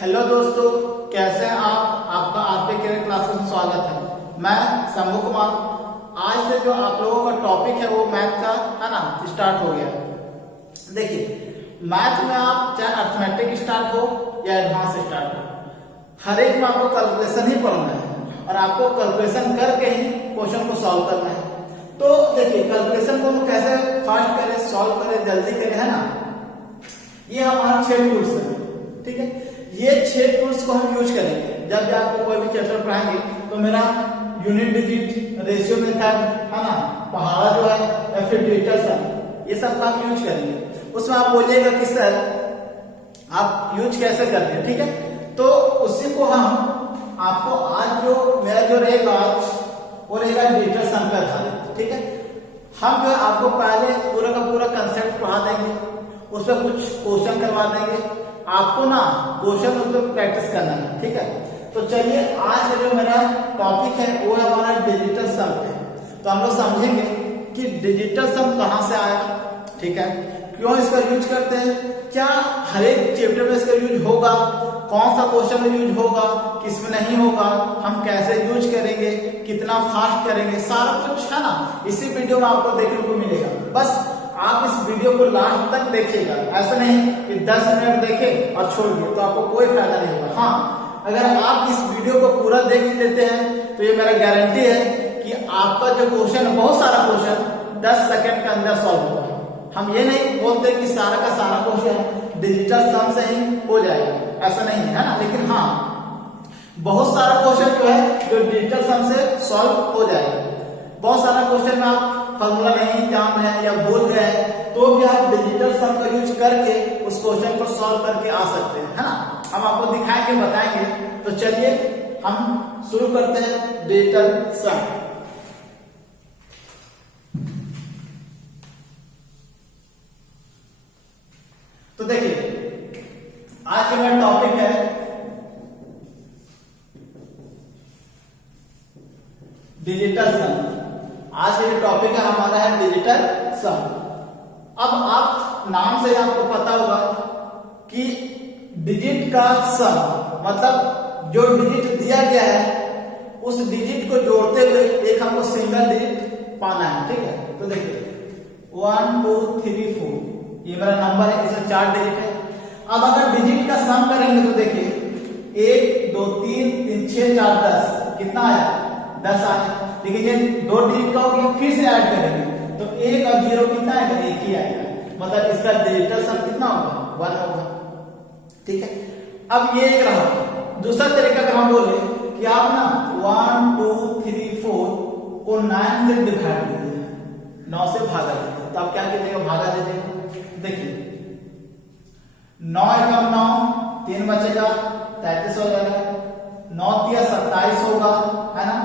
Hello दोस्तों, कैसे हैं आप? आपका आपके करियर क्लासेस में स्वागत है। मैं शंभू कुमार। आज से जो आप लोगों का टॉपिक है वो मैथ का है ना, स्टार्ट हो गया। देखिए, मैथ में आप चाहे अर्थमेटिक स्टार्ट हो या एडवांस स्टार्ट हो, हर एक में आपको कैलकुलेशन ही पढ़ना है और आपको कैलकुलेशन करके ही क्वेश्चन को सॉल्व करना है। तो देखिए, कैलकुलेशन को कैसे फास्ट करें, सॉल्व करें, जल्दी करें, है ना। ये हमारा 6 टूल्स है, ठीक है। ये 6 टूल्स को हम यूज करेंगे जब भी आपको कोई भी चैप्टर पढ़ाएंगे। तो मेरा यूनिट डिजिट, रेशियो मेथड, है ना, पहाड़ा जो है, या फिर डिजिटल सम, ये सब का हम यूज करेंगे। उसमें आप बोलिएगा कि सर आप यूज कैसे करते हैं, ठीक है। तो उसी को हम आपको आज जो मेरा जो रहेगा आज वो रहेगा डिजिटल सम पे आधारित, ठीक है। हम जो है आपको पहले पूरा का पूरा कंसेप्ट पढ़ा देंगे, उस पर कुछ क्वेश्चन करवा देंगे, आपको ना क्वेश्चन उस पर प्रैक्टिस करना है, ठीक है। तो चलिए, आज जो मेरा टॉपिक है वो है हमारा डिजिटल सम पे। तो हम लोग समझेंगे कि डिजिटल सम कहाँ से आया, ठीक है, क्यों इसका यूज करते हैं, क्या हर एक चैप्टर में इसका यूज होगा, कौन सा क्वेश्चन में यूज होगा, किसमें नहीं होगा, हम कैसे यूज करेंगे, कितना फास्ट करेंगे, सारा कुछ है ना इसी वीडियो में आपको देखने को मिलेगा। बस आप इस वीडियो को लास्ट तक देखिएगा, ऐसा नहीं कि 10 मिनट देखें और छोड़ दिए, तो आपको कोई फायदा नहीं होगा। हाँ, अगर आप इस वीडियो को पूरा देख लेते हैं तो ये मेरा गारंटी है कि आपका जो क्वेश्चन है, बहुत सारा क्वेश्चन 10 सेकंड के अंदर सॉल्व होगा। हम ये नहीं बोलते कि सारा का सारा क्वेश्चन डिजिटल सम से ही हो जाएगा, ऐसा नहीं है ना। लेकिन हाँ, बहुत सारा क्वेश्चन जो है जो डिजिटल सम से सॉल्व हो जाएगा। बहुत सारा क्वेश्चन में आप फॉर्मूला नहीं जान रहे हैं या भूल गए हैं, तो भी आप डिजिटल सम का यूज करके उस क्वेश्चन को सॉल्व करके आ सकते हैं, है ना। हम आपको दिखाएंगे, बताएंगे। तो चलिए हम शुरू करते हैं डिजिटल सम। तो देखिए, आज का मेरा टॉपिक है डिजिटल सम। आज का जो टॉपिक है हमारा है डिजिटल सम। अब आप नाम से आपको पता होगा कि डिजिट का सम मतलब जो डिजिट दिया गया है उस डिजिट को जोड़ते हुए एक हमको सिंगल डिजिट पाना है, ठीक है। तो देखिए 1 2 3 4 ये मेरा नंबर है, इसमें 4 डिजिट है। अब अगर डिजिट का सम करेंगे तो देखिए 1 2 3 3 6 4 10 कितना आया, 10 आया। लेकिन ये 2 डिजिट का हो गया, फिर से ऐड करेंगे तो 1 और 0 कितना आएगा, 1 ही आएगा। मतलब इसका डिजिटल सम कितना होगा, 1 होगा, ठीक है। अब ये एक रहा। दूसरा तरीका अगर हम बोले कि आप ना 1 2 3 4 को 9 से डिवाइड कीजिए, 9 से भागा दीजिए, तो आप क्या कीजिएगा, भागा दीजिएगा। देखिए 9 एकम 9, 3 बचेगा, 33 हो जाएगा। 9 तिया 27 होगा, है ना।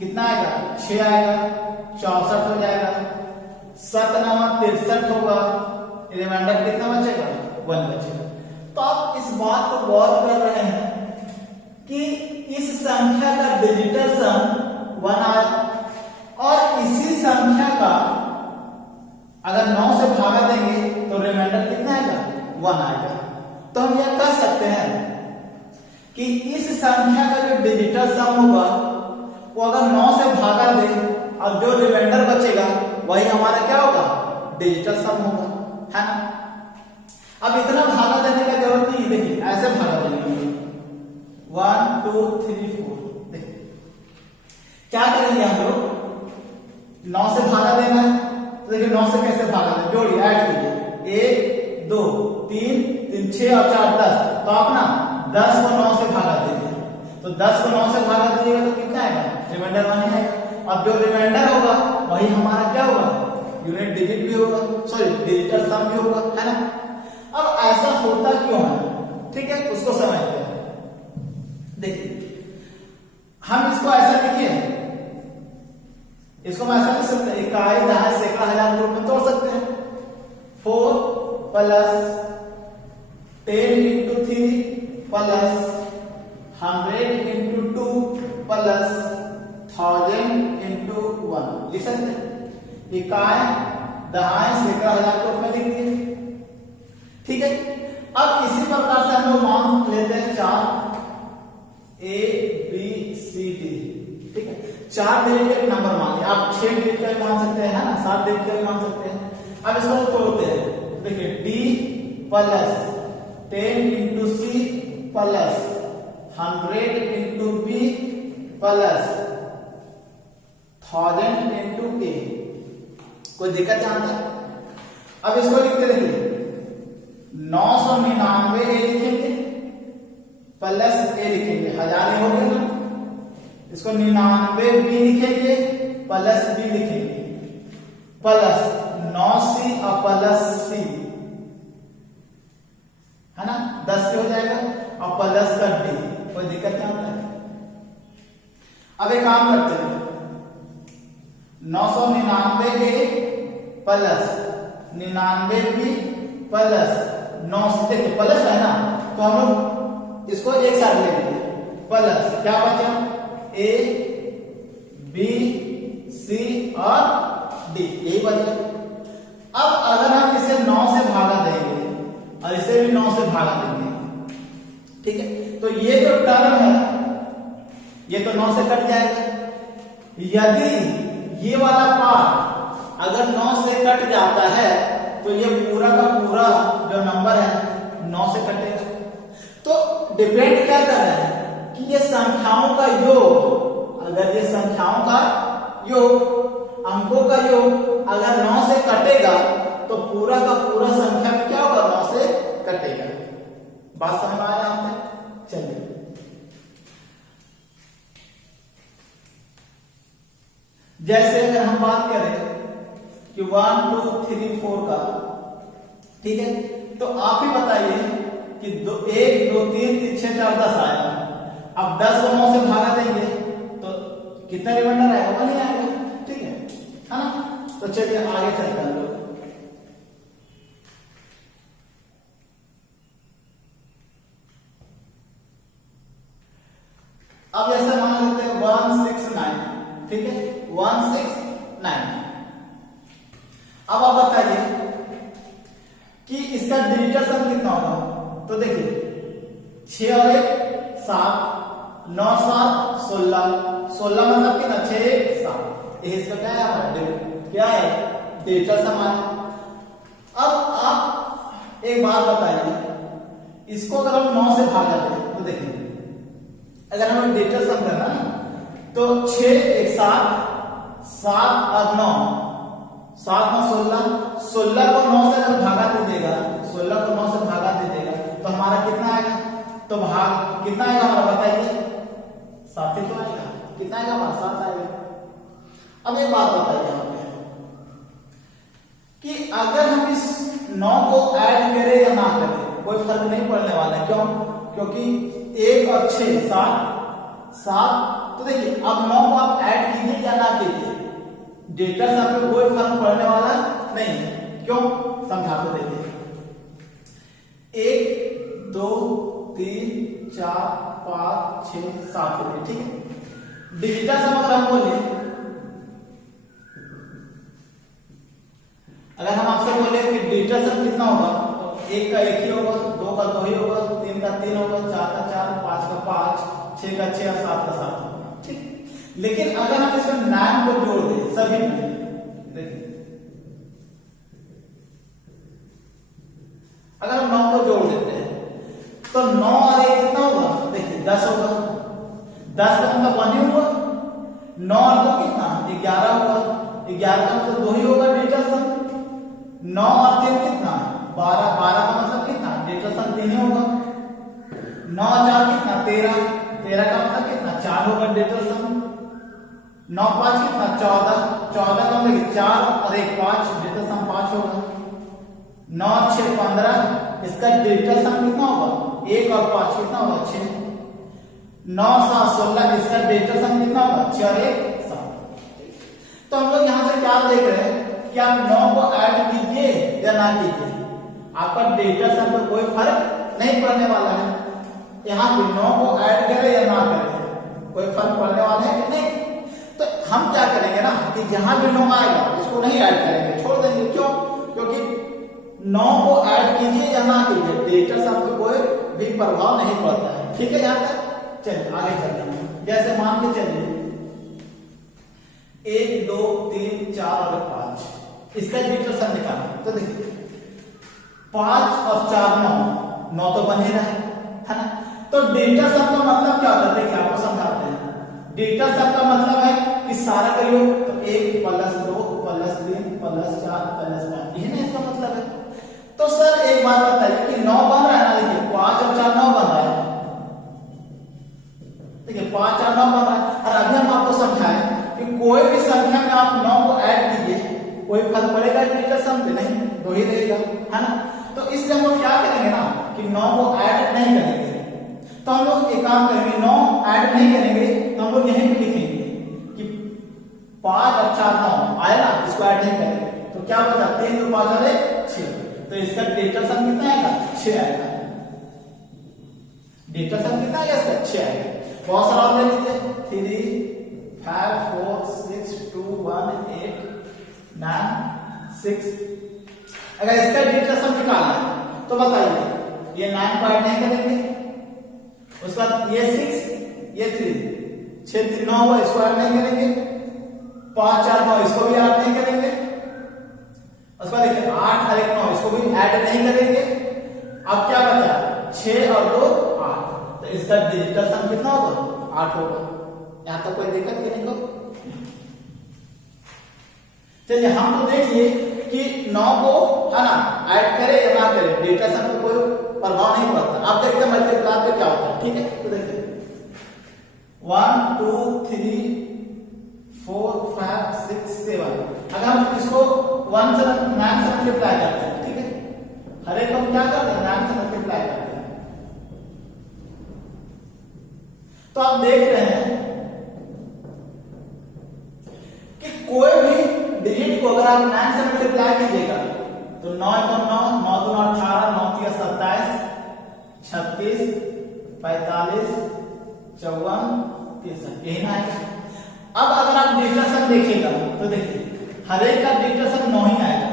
कितना आएगा, 6 आएगा, 64 हो जाएगा। 7 9 63 होगा, रिमाइंडर कितना बचेगा, 1 बचेगा। तो आप इस बात को गौर कर रहे हैं कि इस संख्या का डिजिटल सम 1 आया और इसी संख्या का अगर 9 से भागा देंगे तो रिमाइंडर कितना आएगा, 1 आएगा। तो हम यह कह सकते हैं कि इस संख्या का जो डिजिटल सम होगा वो अगर 9 से भागा दे और जो रिमाइंडर बचेगा वही हमारा क्या होगा, डिजिटल सम होगा, है ना। अब इतना भागा देने का जरूरत नहीं है, देखिए ऐसे भागा देंगे 1 2 3 4। देखिए क्या करेंगे हम लोग, 9 से भागा देना है तो देखिए 9 से कैसे भागा दें, जोड़िए, ऐड कीजिए, 1 2 3 3 6 और 4 10। तो आप ना 10 को 9 से भागा दीजिए, तो 10 को 9 से भागा दीजिएगा तो कितना आएगा, रिमाइंडर 1 आएगा। अब जो रिमाइंडर होगा वही हमारा क्या होगा, यूनिट डिजिट भी होगा, सॉरी डिजिटल सम भी होगा, है ना। अब ऐसा होता क्यों है, ठीक है, उसको समझते हैं। देखिए हम इसको ऐसा लिखिए, इसको हम ऐसा लिख सकते हैं, इकाई दहाई सैकड़ा हजार के रूप में तोड़ सकते हैं। 4 plus 10 into 3 plus 100 into 2 plus 1000 into 1 लिख सकते हैं। इकाई दहाई सैकड़ा हजार के रूप में लिख दिए, ठीक है। अब इसी प्रकार से हम लोग मान लेते हैं 4 A B C D, ठीक है। 4 डिजिट का नंबर मान लिया, आप 6 डिजिट का मान सकते हैं, है ना, 7 डिजिट का मान सकते हैं। अब इसको तोड़ते हैं, देखिए D plus 10 into C plus 100 into B plus 1000 into A। कोई दिक्कत यहां तक? अब इसको लिखते रहिए, 999 A लिखेंगे प्लस A लिखेंगे, 1000 हो गया ना। इसको 99 B लिखेंगे प्लस B लिखेंगे प्लस 9C और प्लस C, है ना, 10 से हो जाएगा और प्लस का D। कोई दिक्कत नहीं होता है। अब एक काम करते हैं, 999 A प्लस 99 B प्लस 9 देखिए प्लस है ना, तो हम लोग इसको एक साथ ले लेंगे, प्लस क्या बचा A B C और D, यही बचा। अब अगर हम इसे 9 से भागा देंगे और इसे भी 9 से भागा देंगे, ठीक है, तो ये जो टर्म है ये तो 9 से कट जाएगा। यदि ये वाला पार्ट अगर 9 से कट जाता है तो ये पूरा का पूरा जो नंबर है 9 से कटेगा। तो डिपेंड क्या कर रहा है कि ये संख्याओं का योग, अगर ये संख्याओं का योग, अंकों का योग अगर 9 से कटेगा तो पूरा का पूरा संख्या में क्या होगा, 9 से कटेगा। बात समझ में आया आपने? चलिए जैसे अगर हम बात करें कि 1 2 3 4 का, ठीक है, तो आप ही बताइए कि 1 2 3 6 4 10 आया। अब 10 को 9 से भागा देंगे तो कितना रिमाइंडर आएगा, वो नहीं आएगा, ठीक है ना। तो चलिए आगे चलते हैं लोग। अब ऐसा मान लेते हैं 169, ठीक है, 169। अब आप बताइए कि इसका डिजिटल सम कितना होगा। तो देखिए 6 और 1 7, 9 7 16, 16 मतलब कितना, 6 1 7, इसका क्या है हमारा क्या है, डिजिटल सम है। अब आप एक बात बताइए, इसको अगर हम 9 से भाग जाते हैं तो देखिए अगर हमें डिजिटल सम करना है तो 6 1 7, 7 और 9, 7 9 16, 16 को 9 से अगर भागा दीजिएगा, 16 को 9 से भागा दीजिएगा तो हमारा कितना आएगा, तो भाग कितना आएगा हमारा बताइए, 7 ही तो आएगा। कितना आएगा हमारा, 7 आएगा। अब एक बात बताइए यहाँ पे कि अगर हम इस 9 को ऐड करें या ना करें कोई फर्क नहीं पड़ने वाला है। क्यों? क्योंकि 1 और 6 7। तो देखिए अब 9 को आप ऐड कीजिए या ना कीजिए, डेटा सम में कोई फर्क पड़ने वाला नहीं है। क्यों? समझाते देखिए, 1 2 3 4 5 6 7, ठीक है। डिजिटल सम अगर हम बोले, अगर हम आपसे बोले कि डिजिटल सम कितना होगा, तो 1 का 1 ही होगा, 2 का 2 ही होगा, 3 का 3 होगा, 4 का 4, 5 का 5, 6 का 6 और 7 का 7 होगा, ठीक। लेकिन अगर हम इसमें 9 को जोड़ दें सभी में, देखिए अगर हम 9 को जोड़ देते हैं तो 9 और 1 कितना होगा, देखिए 10 होगा। 10 का मतलब 1 ही हुआ, 9 और 2 कितना, 11 होगा, 11 का मतलब 2 ही होगा डिजिटल सम। 9 और 3 कितना, 12, 12 का मतलब कितना, डिजिटल सम 3 ही होगा। 9 और 4 कितना, 13, 13 का मतलब कितना, 4 होगा डिजिटल सम। 9 5 कितना, 14, 14 का मतलब 4 और 1 5, डिजिटल सम 5 होगा। 9 6 15, इसका डिजिटल सम कितना होगा, 1 और 5 कितना होगा, 6। 9 7 16, इसका डिजिटल सम कितना होगा, 6 और 1 7। तो हम लोग यहाँ से क्या देख रहे हैं कि आप 9 को ऐड कीजिए या ना कीजिए, आपका डिजिटल सम पर कोई फर्क नहीं पड़ने वाला है। यहाँ पे 9 को ऐड करें या ना करें कोई फर्क पड़ने वाला है कि नहीं। तो हम क्या करेंगे ना कि जहां भी 9 आएगा उसको नहीं ऐड करेंगे, छोड़ देंगे। क्यों? क्योंकि 9 को ऐड कीजिए या ना कीजिए, डिजिटल सम पे कोई भी प्रभाव नहीं पड़ता है। ठीक है यहाँ तक। चलिए आगे चलते हैं। जैसे मान के चलिए 1 2 3 4 और 5, इसका डिजिटल सम निकालना। तो देखिए 5 और 4 9 तो बन ही रहा है ना। तो डिजिटल सम का मतलब क्या होता है, देखिए आपको समझाते हैं। डिजिटल सम का मतलब है कि सारा का योग, तो 1 प्लस 2 प्लस 3 प्लस 4 प्लस 5, यही ना इसका मतलब है। तो सर एक बात बताइए कि 9 बन रहा है ना, देखिए 5 और 4 9 बन रहा है, देखिए 5 और 9 बन रहा है। और अभी हम आपको समझाएं कि कोई भी संख्या में आप 9 को ऐड कीजिए, कोई फर्क पड़ेगा डिजिटल सम पे? नहीं, 2 ही रहेगा, है ना। तो इसलिए हम लोग क्या करेंगे ना कि 9 को ऐड नहीं करेंगे। तो हम लोग एक काम करेंगे, 9 ऐड नहीं करेंगे तो हम लोग यहीं पे लिखेंगे कि 5 और 4 9 आया ना, इसको ऐड नहीं करेंगे तो क्या बचा, 3 2 5 और 6। तो इसका डिजिटल सम कितना आएगा, 6 आएगा। डिजिटल सम कितना आएगा इसका, 6 आएगा। बहुत सारा और ले लीजिए, 3 5 4 6 2 1 8 9 6। अगर इसका डिजिटल सम निकालना है तो बताइए, ये 9 को ऐड नहीं करेंगे, उसके बाद ये 6 ये 3 6 3 9 हुआ, इसको ऐड नहीं करेंगे। 5 4 9 इसको भी ऐड नहीं करेंगे। उसके बाद देखिए 8 और 1 9 इसको भी ऐड नहीं करेंगे। अब क्या बचा, 6 और 2 8। तो इसका डिजिटल सम कितना होगा, 8 होगा। यहां तक कोई दिक्कत नहीं को। चलिए हम तो देखिए कि 9 को है ना ऐड करे या ना करे, डिजिटल सम पे कोई प्रभाव नहीं पड़ता। अब देखते हैं मल्टीप्लाई पे क्या होता है। ठीक है, तो देखिए 1 2 3 4 5 6 7। अगर हम इसको 1 से 9 से मल्टीप्लाई करते हैं, ठीक है, हर एक को क्या करते हैं, 9 से मल्टीप्लाई करते हैं। तो आप देख रहे हैं कि कोई भी डिजिट को अगर आप 9 से मल्टीप्लाई कीजिएगा तो 9 9 9 2 18 9 3 27 36 45 54 63, यही ना आएगा। अब अगर आप डिजिटल सम देखिएगा तो देखिए हर एक का डिजिटल सम 9 ही आएगा।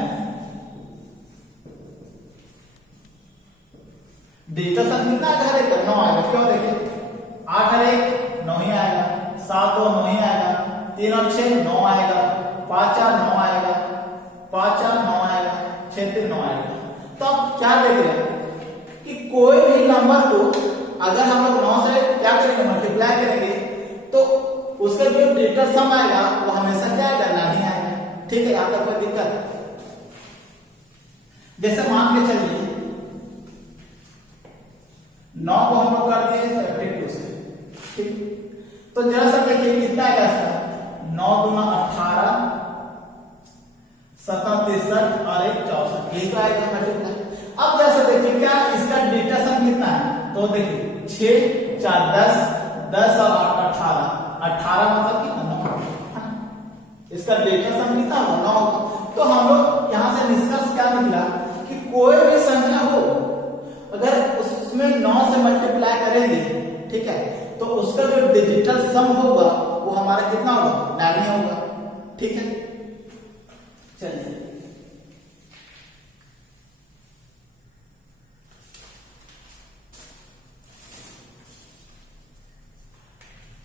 डिजिटल सम कितना आएगा, हर एक का 9 आएगा। क्यों, देखिए 8 और 1 9 ही आएगा, 7 2 9 ही आएगा, 3 और 6 9 आएगा, 5 4 9 आएगा, 5 4 9 आएगा, 6 3 9 आएगा। तो आप क्या देख रहे हैं कि कोई भी नंबर को अगर हम लोग 9 से क्या करेंगे, मल्टीप्लाई करेंगे, तो उसका जो डिजिटल सम आएगा वो हमेशा क्या आएगा, नहीं आएगा। ठीक है, यहां तक कोई दिक्कत। जैसे मान के चलिए 9 को हम लोग कर दिए 72 से, ठीक। तो जरा सा देखिए कितना आएगा इसका, 9 दूना 18 7 63 और 1 64, यही तो आएगा मल्टीप्लाई। अब जैसे देखिए क्या इसका डिजिटल सम कितना है, तो देखिए 6 4 10 10 और 8 18 18 मतलब कितना, 9। इसका डिजिटल सम कितना होगा, 9। तो हम लोग यहां से निष्कर्ष क्या निकला कि कोई भी संख्या हो अगर उसमें 9 से मल्टीप्लाई करेंगे, ठीक है, तो उसका जो डिजिटल सम होगा वो हमारा कितना होगा, 9 होगा। ठीक है, चलिए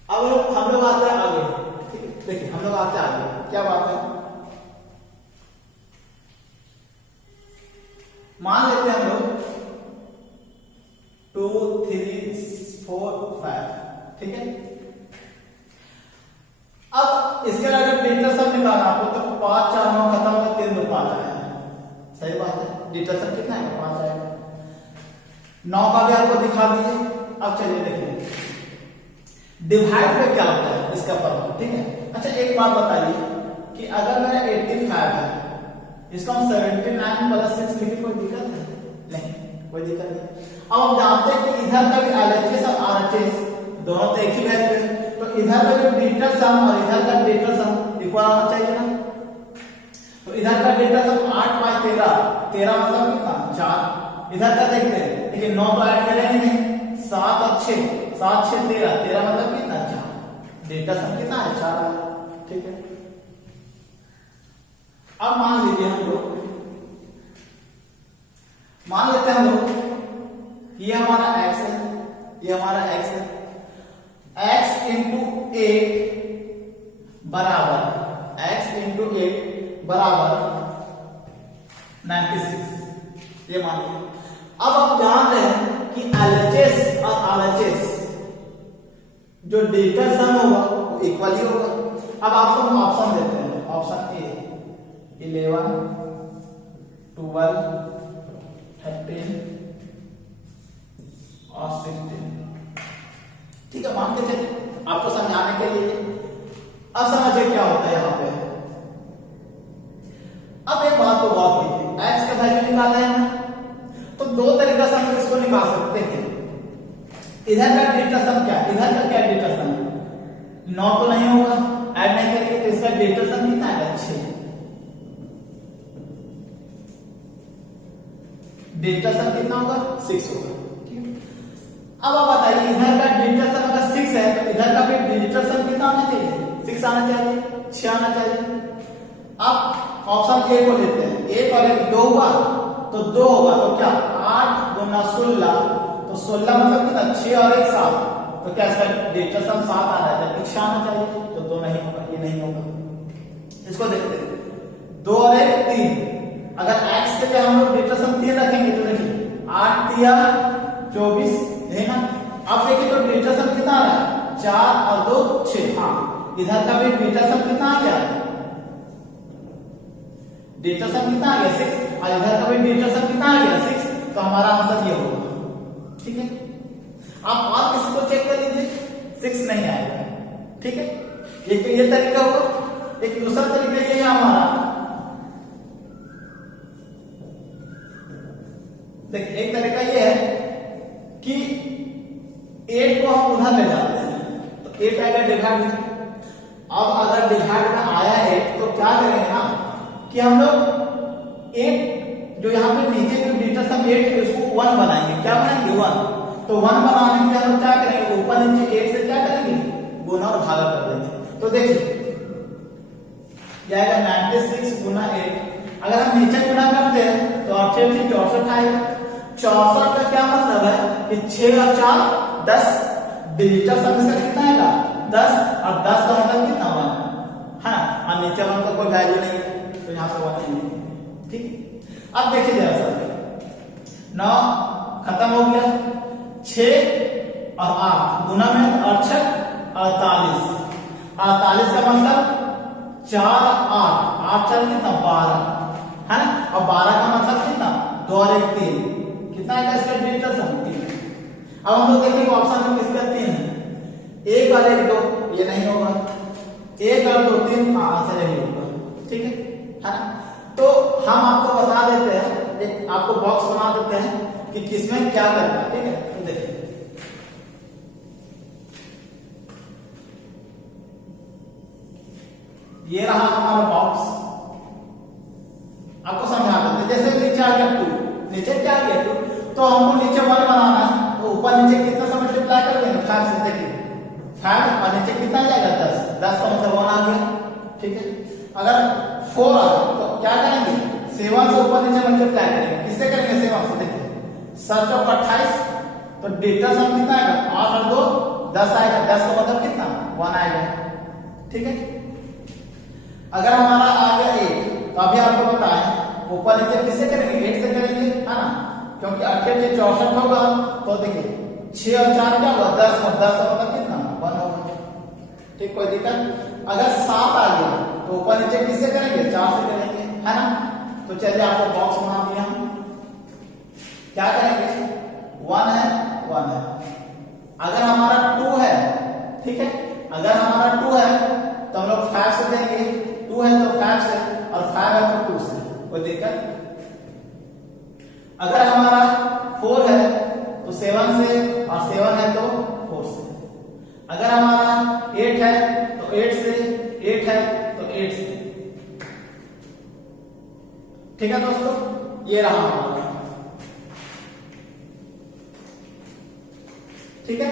अब हम लोग आते हैं आगे। ठीक है, देखिए हम लोग आते हैं आगे, क्या बात है, मान लेते हैं हम लोग 2 3 4 5, ठीक है। अब इसके अगर डिजिटल सम निकालना आपको तो 5 4 9 खत्म हो, 3 2 5 आया। सही बात है, डिजिटल सम कितना है, 5 आएगा। 9 का भी आपको दिखा दिए। अब चलिए देखिए डिवाइड पे क्या होता है इसका प्रभाव, ठीक है। अच्छा एक बात बताइए कि अगर मेरा 85 है, इसका हम 79 प्लस 6 लिखे, कोई दिक्कत है? नहीं, कोई दिक्कत नहीं। अब हम जानते हैं कि इधर का भी LHS और RHS दोनों तो एक ही वैल्यू है, तो इधर का जो डिजिटल सम और इधर का डिजिटल सम इक्वल होना चाहिए ना। तो इधर का डिजिटल सम 8 5 13 13 मतलब कितना, 4। इधर का देखते हैं, देखिए 9 तो ऐड करेंगे नहीं, 7 और 6 7 6 13 13 मतलब कितना, 4। डिजिटल सम कितना है, 4 है। ठीक है, अब मान लीजिए हम लोग मान लेते हैं हम लोग कि ये हमारा x है, ये हमारा x है, x इंटू 8 बराबर x इंटू 8 बराबर 96, ये मान लिया। अब आप जान रहे हैं कि LHS और RHS जो डिजिटल सम होगा वो इक्वल ही होगा। अब आपको हम ऑप्शन देते हैं, ऑप्शन ए 11, 12, 13 और 16, ठीक है, मान के चलिए आपको समझाने के लिए। अब समझिए क्या होता है यहाँ पे। अब एक बात को गौर कीजिए, x का वैल्यू निकाला है ना, तो दो तरीका से हम इसको निकाल सकते हैं। इधर का डेटा सम क्या, इधर का क्या डेटा सम, 9 तो नहीं होगा, ऐड नहीं करेंगे तो इसका डेटा सम कितना है, 6। डेटा सम कितना होगा, 6 होगा। अब आप बताइए इधर का डेटा सम अगर 6 है तो इधर का भी डेटा सम कितना आना चाहिए, 6 आना चाहिए, 6 आना चाहिए। अब ऑप्शन ए को लेते हैं, 1 और 1 2 हुआ तो 2 होगा, तो क्या 8 गुना 16, तो 16 मतलब कितना, 6 और 1 7, तो क्या इसका डेटा सम 7 आ रहा है, जबकि 6 आना चाहिए, तो 2 नहीं होगा, ये नहीं होगा। इसको देखते हैं, 2 और 1 3, अगर x के लिए हम लोग डेटा सम 3 रखेंगे तो देखिए 8 3 24 है ना। अब देखिए तो डेटा सम कितना आ रहा है, 4 और 2 6, हाँ इधर का भी डेटा सम कितना आ गया, डेटा सम कितना आ गया 6, और इधर का भी डेटा सम कितना आ गया 6, तो हमारा आंसर ये होगा, ठीक है। आप और किसी को चेक कर लीजिए, 6 नहीं आएगा, ठीक है। एक ये तरीका होगा, एक दूसरा तरीका ये है हमारा, देखिए एक तरीका ये है कि 8 को हम उधर ले जाते हैं, तो 8 आएगा डिवाइड में। अब अगर डिवाइड में आया 8 तो क्या करेंगे ना कि हम लोग 8 जो यहाँ पे नीचे जो डेटा सम 8 है उसको 1 बनाएंगे, क्या बनाएंगे 1, तो 1 बनाने के लिए हम लोग क्या करेंगे, ऊपर नीचे 8 से क्या करेंगे, गुना और भागा कर देंगे। तो देखिए जाएगा 96 गुना 8, अगर हम नीचे गुना करते हैं तो 8 से 64 आएगा। 64 का क्या मतलब है कि 6 और 4 10, डिजिटल सम इसका कितना आएगा 10, और 10 का मतलब कितना 1 है ना, और नीचे 1 का कोई वैल्यू नहीं है तो यहाँ से 1 नहीं है, ठीक। अब देखिए जरा सा 9 खत्म हो गया, 6 और 8 गुना में 8 6 48, 48 का मतलब 4 8 8 4 कितना 12 है ना, और 12 का मतलब कितना 2 और 1 3, कितना आएगा इसका डेटा सम 3। अब हम लोग देखेंगे ऑप्शन में किसका 3 है, 1 और 1 2, ये नहीं होगा, 1 और 2 3, आंसर यही होगा, ठीक है ना। तो हम आपको बता देते हैं, एक आपको बॉक्स बना देते हैं कि किसमें क्या करना है, ठीक है। तो देखिए ये रहा हमारा बॉक्स, आपको समझा देते, जैसे नीचे आ गया 2, नीचे क्या आ गया 2, तो हमको नीचे 1 बनाना है, तो ऊपर नीचे कितना से मल्टीप्लाई कर देंगे 5 से, देखिए 5 और नीचे कितना जाएगा 10, 10 का मतलब 1 आ गया, ठीक है। अगर 4 आ तो क्या करेंगे 7 से ऊपर नीचे मल्टीप्लाई करेंगे, किससे करेंगे 7 से, देखिए 7 चौक 28, तो डेटा सम कितना आएगा 8 और 2 10 आएगा, 10 का मतलब कितना 1 आएगा, ठीक है। अगर हमारा आ गया 8, तो अभी आपको बताएं ऊपर नीचे किससे करेंगे 8 से करेंगे, है ना, क्योंकि 8 से 64 होगा, तो देखिए 6 और 4 क्या हुआ 10, और 10 का मतलब कितना 1 होगा, ठीक, कोई दिक्कत। अगर 7 आ गया तो ऊपर नीचे किससे करेंगे 4 से करेंगे, है ना। तो चलिए आपको बॉक्स बना दिया हम, क्या करेंगे 1 है 1 है, अगर हमारा 2 है, ठीक है, अगर हमारा 2 है तो हम लोग 5 से देंगे, 2 है तो 5 से, और 5 है तो 2 से, कोई दिक्कत। अगर हमारा 4 है तो 7 से, और 7 है तो 4 से। अगर हमारा 8 है तो 8 से, 8 है तो 8 से, ठीक है दोस्तों, ये रहा हमारा, ठीक है।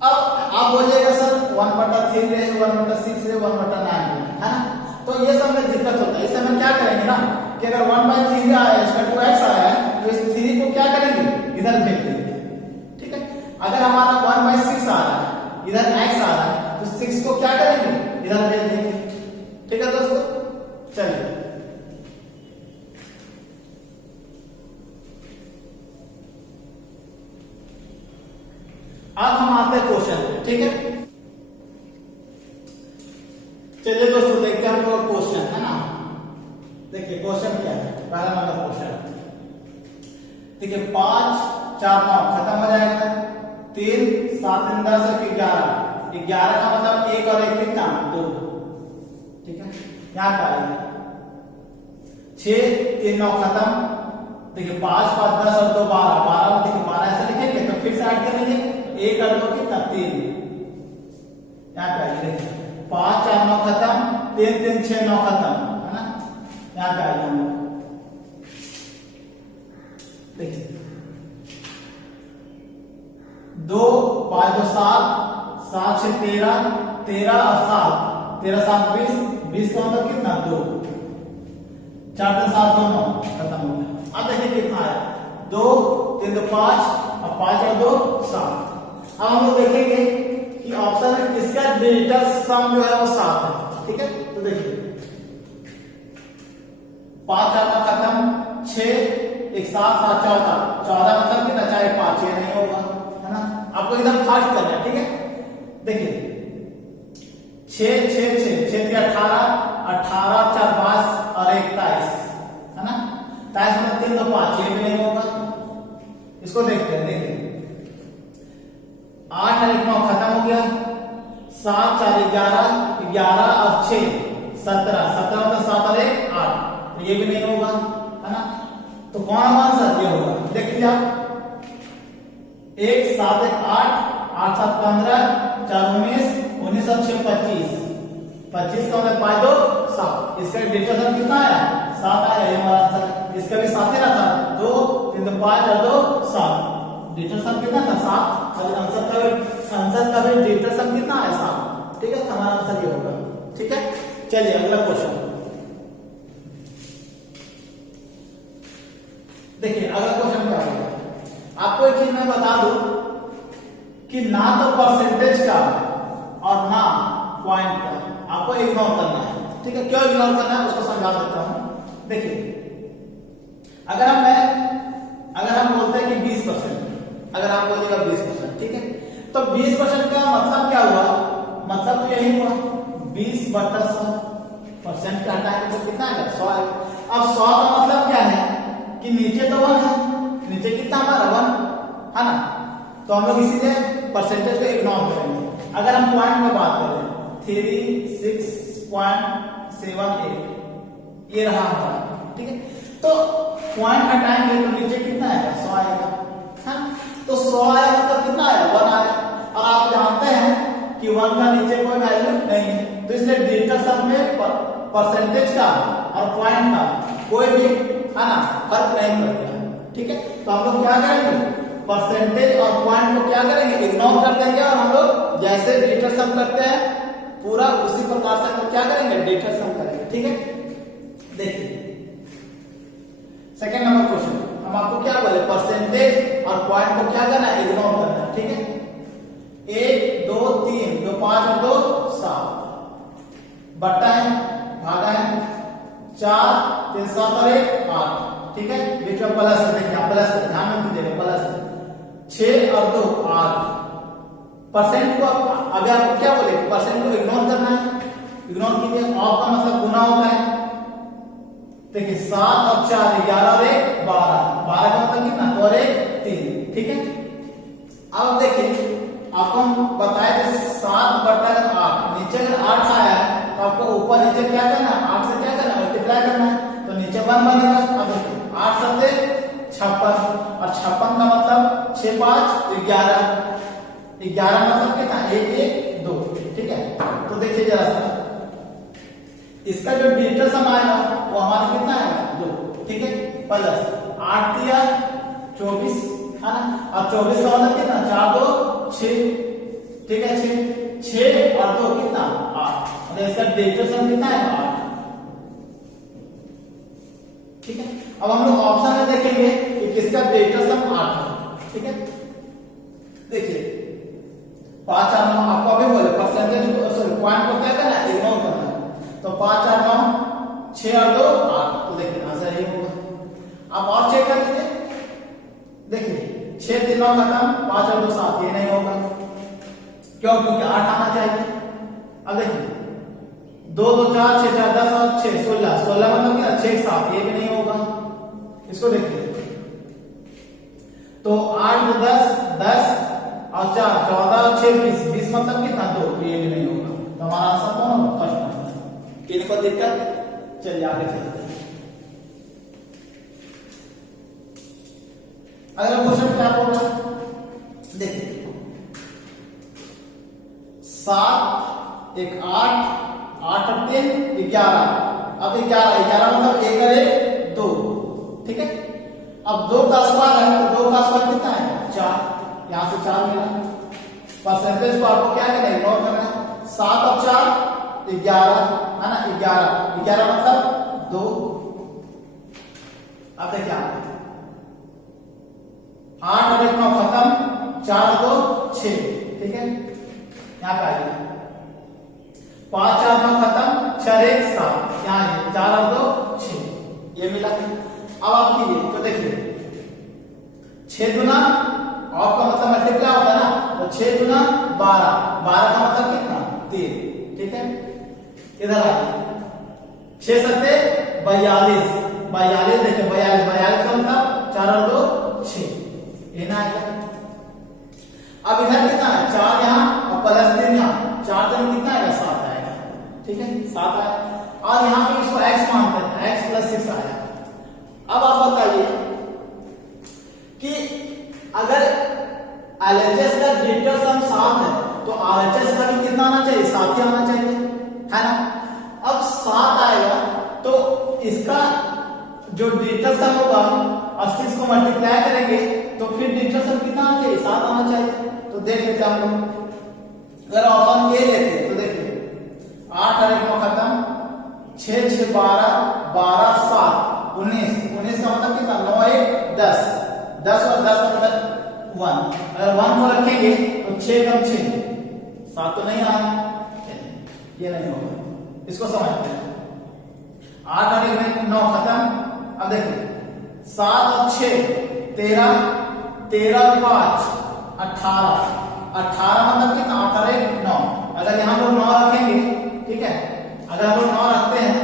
अब आप बोलिएगा सर 1/3 है, 1/6 है, 1/9 है ना, तो ये सब में दिक्कत होता है। इस समय क्या करेंगे ना कि अगर 1/3 आया है, इसका 2x आया है, तो इस 3 को क्या करेंगे, इधर भेज देंगे। ठीक है, अगर हमारा 1/6 आ रहा है, इधर x आ रहा है, तो 6 को क्या करेंगे, इधर भेज देंगे। ठीक है दोस्तों, चलिए अब हम आते हैं क्वेश्चन पे। ठीक है, चलिए दोस्तों देखते हैं हम लोग क्वेश्चन, है ना। देखिए क्वेश्चन क्या है, पहला नंबर क्वेश्चन। देखिए 5 4 9 खत्म हो जाएगा, 3 7 3 10 11, 11 का मतलब 1 और 1 कितना, 2। ठीक है, यहाँ पे आएगा 6 3 9 खत्म। देखिए 5 5 10 और 2 12, 12 देखिए 12 ऐसे लिखेंगे तो फिर से ऐड करेंगे, 1 और 2 कितना, 3। यहाँ पे आइए, देखिए 5 4 9 खत्म, 3 3 6 9 खत्म, है ना। यहाँ पे आइए हम लोग, देखिए 2 5 2 7 7 6 13, 13 और 7 13 7 20, 20 का मतलब कितना, 2। 4 3 7 2 9 खत्म हो गया। अब देखिए कितना है, 2 3 2 5 और 5 और 2 7। अब हम लोग देखेंगे कि ऑप्शन में किसका डिजिटल सम जो है वो 7 है। ठीक है, तो देखिए 5 4 का खत्म, 6 1 7 7 14, 14 मतलब कितना, चाहे 5 ये नहीं होगा, है ना। आपको एकदम फास्ट करना है। ठीक है, देखिए 6 6 6 6 3 18, 18 4 22 और 1 23, है ना। 23 में 3 2 5 ये भी नहीं होगा। इसको देखते हैं, देखिए 8 और 1 9 खत्म हो गया, 7 4 11, 11 और 6 17, 17 में 7 और 1 8, तो ये भी नहीं होगा, है ना। तो कौन आंसर ये होगा, देखिए आप 1 7 1 8, 8 7 15, 4 19, 19 और 6 25, 25 का मतलब 5 2 7। इसका डिफरेंस कितना आया, 7 आया, ये हमारा आंसर। इसका भी 7 ही ना था, 2 3 2 5 और 2 7, डिफरेंस कितना था, 7। आंसर का भी डिफरेंस कितना है, 7। ठीक है, हमारा आंसर ये होगा। ठीक है, चलिए अगला क्वेश्चन देखिए। अगला क्वेश्चन क्या होगा, आपको एक चीज मैं बता दूं कि ना तो परसेंटेज का और ना पॉइंट का आपको इग्नोर करना है। ठीक है, क्यों इग्नोर करना है उसको समझा देता हूं। देखिए अगर हम बोलते हैं कि 20%, अगर आप बोलिएगा 20%, ठीक है, तो 20% का मतलब क्या हुआ, मतलब तो यही हुआ 20/100%। का हटाएंगे तो कितना है, 100 है। अब 100 का मतलब क्या है कि नीचे तो 1 है, नीचे कितना हमारा 1, है ना। तो हम लोग इसीलिए परसेंटेज को इग्नोर करेंगे। अगर हम पॉइंट में बात करें 36.78 ये रहा हमारा। ठीक है, तो पॉइंट हटाएंगे तो नीचे कितना आएगा, 100 आएगा, है। तो 100 आया मतलब कितना आया, 1 आया। और आप जानते हैं कि 1 का नीचे कोई वैल्यू नहीं है, तो इसलिए डिजिटल सम में परसेंटेज का और पॉइंट का कोई भी, है ना, फर्क नहीं पड़ेगा। ठीक है, तो हम लोग क्या करेंगे, परसेंटेज और पॉइंट को क्या करेंगे, इग्नोर कर देंगे, और हम लोग जैसे डिजिटल सम करते हैं पूरा उसी प्रकार से हम लोग क्या करेंगे, डिजिटल सम करेंगे। ठीक है, देखिए सेकंड नंबर क्वेश्चन, हम आपको क्या बोले, परसेंटेज और पॉइंट को क्या करना है, इग्नोर करना है। ठीक है, 1 2 3 2 5 और 2 7, बट्टा है, भागा है, 4 3 7 और 1 8। ठीक है, बीच में प्लस है, देखिए प्लस है, ध्यान में दीजिएगा, प्लस है, 6 और 2 8। परसेंट को अभी आपको क्या बोले, परसेंट को इग्नोर करना है, इग्नोर कीजिए। ऑफ का मतलब गुना होता है। देखिए 7 और 4 11 और 1 12, 12 का मतलब कितना, 2 और 1 3। ठीक है, अब देखिए आपको हम बताए थे 7/8, नीचे अगर 8 आया है तो आपको ऊपर नीचे क्या करना है, 8 से क्या करना है, मल्टीप्लाई करना है, तो नीचे 1 बनेगा। अब देखिए 8 7 56, और 56 का मतलब 6 5 11, 11 मतलब कितना, 1 1 2। ठीक है, तो देखिए जरा सा इसका जो डिजिटल सम आएगा वो हमारा कितना है, 2। ठीक है, प्लस 8 दिया 24, है ना, और 24 का मतलब कितना, 4 2 6। ठीक है, 6 6 और 2 कितना, 8, मतलब इसका डिजिटल सम कितना है, 8। 5 4 9 आपको अभी बोले परसेंटेज सॉरी पॉइंट को क्या करना है, इग्नोर करना है। तो 5 4 9 6 और 2 8, तो देखिए आंसर ये होगा। आप और चेक कर लीजिए, देखिए 6 3 9 खत्म, 5 और 2 7, ये नहीं होगा। क्यों? क्योंकि 8 आना चाहिए। अब देखिए 2 2 4 6 4 10 और 6 16, 16 मतलब क्या 6 7, ये भी नहीं होगा। इसको देखिए तो 8 2 10 10 और 4 14 और 6 20, 20 मतलब कितना 2, तो ये भी नहीं होगा। तो हमारा आंसर कौन होगा? First answer. किनको दिक्कत? चलिए आगे चलते हैं। अगला क्वेश्चन क्या होगा, देखिए 7 1 8 8 और 3 11। अब 11 मतलब 1 और 1 2, ठीक है। अब 2 का स्क्वायर है तो 2 का स्क्वायर कितना है? 4, यहां से 4 मिला। परसेंटेज को आपको क्या करना है? इग्नोर करना है। 7 और 4 11 है ना, 11 मतलब 2। अब देखिए 8 और 1 9 खत्म, 4 और 2 6, ठीक है। यहाँ पे आइए 5 4 9 खत्म, 6 1 7, यहाँ 4 और 2 6, ये मिला। अब आप कीजिए तो देखिए 6 दूना ऑफ का मतलब मल्टीप्लाई होता है ना, तो 6 दूना 12, 12 का मतलब कितना 3, ठीक है। इधर आइए 6 सत्ते 42, 42 देखिए 42 का मतलब 4 और 2 6, ये ना आएगा। अब इधर कितना है? 4 यहाँ और प्लस 3 यहाँ, 4 3 कितना आएगा? 7 आएगा, ठीक है 7 आएगा। और यहाँ पे इसको x मानते हैं, x प्लस 6 आएगा। अब आप बताइए कि अगर LHS का डिजिटल सम 7 है तो RHS का भी कितना आना चाहिए? 7 ही आना चाहिए, है ना। अब 7 आएगा तो इसका जो डिजिटल सम होगा 80 को मल्टीप्लाई करेंगे तो फिर डिजिटल सम कितना आना चाहिए? 7 आना चाहिए। तो देख लेते हैं हम लोग। अगर ऑप्शन ए लेते तो देखिए 8 और 1 9 खत्म, 6 6 12 12 7 19, 19 का मतलब कितना? 9 1 10, 10 और 10 का मतलब 1। अगर 1 को रखेंगे तो 6 कम 6 7 तो नहीं आना, ये नहीं होगा। इसको समझते हैं। 8 और 1 में 9 खत्म। अब देखिए 7 और 6 13, 13 और 5 18, 18 मतलब कितना? 8 और 1 9। अगर यहाँ पर 9 रखेंगे, ठीक है, अगर हम 9 रखते हैं,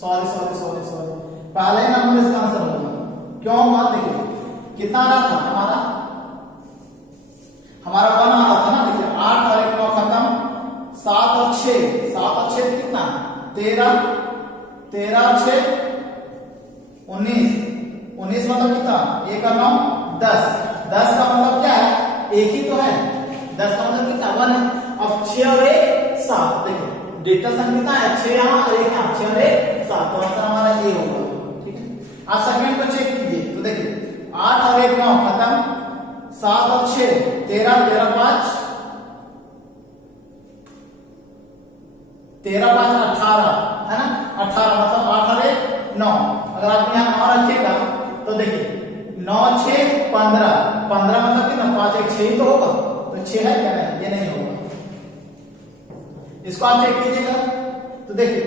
सॉरी पहले नंबर इसका आंसर होगा। क्यों हुआ? देखिए कितना आ रहा था हमारा 1 आ रहा था ना। देखिए 8 और 1 9 खत्म, 7 और 6 कितना? 13, 13 और 6 19, 19 मतलब कितना? 1 और 9 10, 10 का मतलब क्या है? एक ही तो है, 10 का मतलब कितना? 1 है। अब 6 और 1 7, देखिए डिजिटल सम कितना है? 6 यहाँ और 1 यहाँ, 6 और 1 7, तो आंसर हमारा ये होगा, ठीक है। आप सेकंड को चेक कीजिए तो देखिए 8 और 1 9 खत्म, 7 और 6 13, 13 5 13 5 18, है ना। 18 मतलब 8 और 1 9। अगर आप यहाँ 9 रखिएगा तो देखिए 9 6 15, 15 मतलब कितना? 5 1 6 ही तो होगा, तो 6 है क्या? नहीं, ये नहीं होगा। इसको आप चेक कीजिएगा तो देखिए